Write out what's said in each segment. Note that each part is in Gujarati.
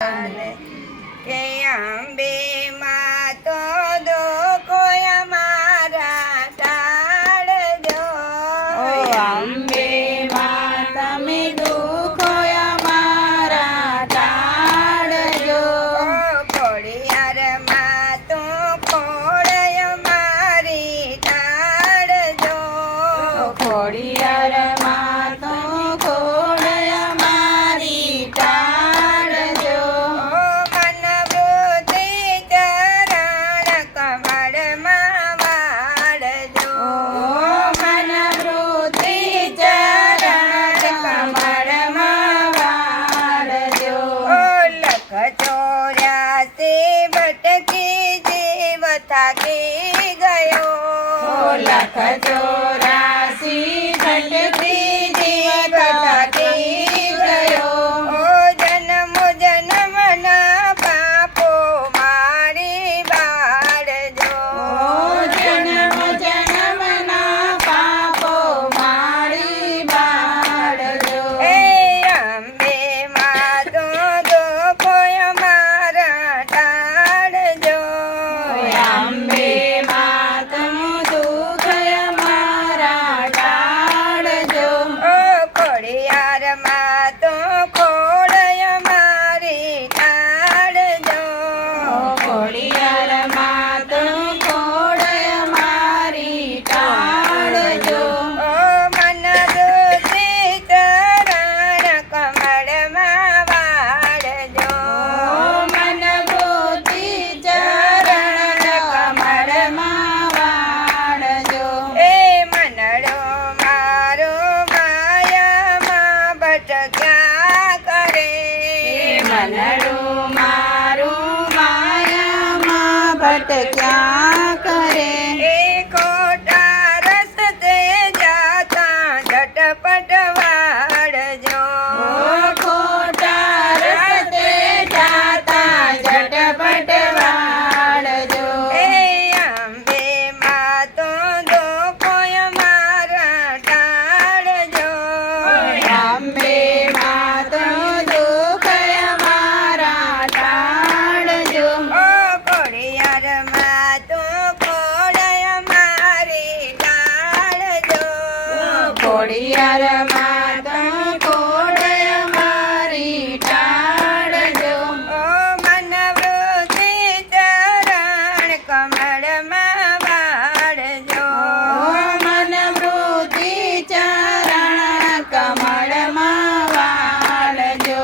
કે અંબે માં તો દુઃખો અમારા ટાળજો. અંબે માં તમે દુઃખો અમારા ટાળજો. ખોડિયાર માં તો ખોડ અમારી ટાળજો. ખોડિયાર માં તો ખોડ અમારી ટાળજો. થાકી ગયો. લખ 84 ભટકી જીવ થાકી ગયો. જન્મ જન્મના પાપો મારી બાળજો. જન્મ જન્મના પાપો મારી બાળજો. એ અંબે માં તો દુઃખો અમારા ટાળજો. અંબે માં તમે દુઃખ અમારા ટાળજો. ખોડિયાર માં તો ખોડ અમારી ટાળજો. ખોડિયાર માં તો ખોડ અમારી ટાળજો. મન દુખી ચરણ કમળમાં વાળજો. મન બુદ્ધિ ચરણ કમળમાં વાળજો. એ મનડો મારો માયામાં ભટક્યા કરે. મનડું મારું માયામાં ભટક્યા કરે. એ ખોટા રસ્તે જાતા ઝટપટ વાળજો. ખોટા રસ્તે જાતા ઝટપટ વાળજો. એ અંબે માં તો દુઃખો અમારા ટાળજો. અંબે માં તો દુઃખ અમારા ટાળજો. ખોડિયાર માં તો ખોડ અમારી ટાળજો. ખોડિયાર માં તો ખોડ અમારી ટાળજો. મન વૃત્તિ ચરણ કમળમાં વાળજો. મન વૃત્તિ ચરણ કમળમાં વાળજો.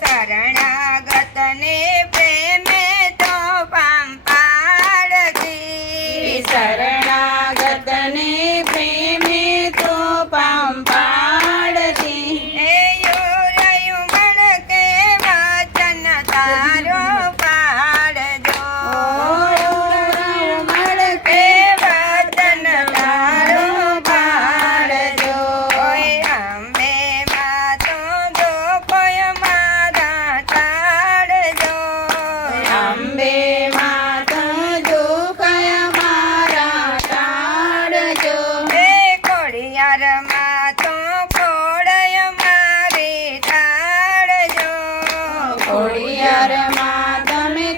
શરણાગતને પ્રેમે તો પામ્પાડજી. શરણાગતને પ્રેમે તો પામ્પાડતી. એ યુરયું મણકે વચન તારો પાડજો. મળકે વચન તારો પાડજો. ઓય અંબે માં તો દુઃખો અમારા ટાળજો. અંબે માં તો દુઃખ અમારા ટાળજો. એ ખોડિયાર માં તો ખોડ અમારી ટાળજો. ખોડિયાર માં તમે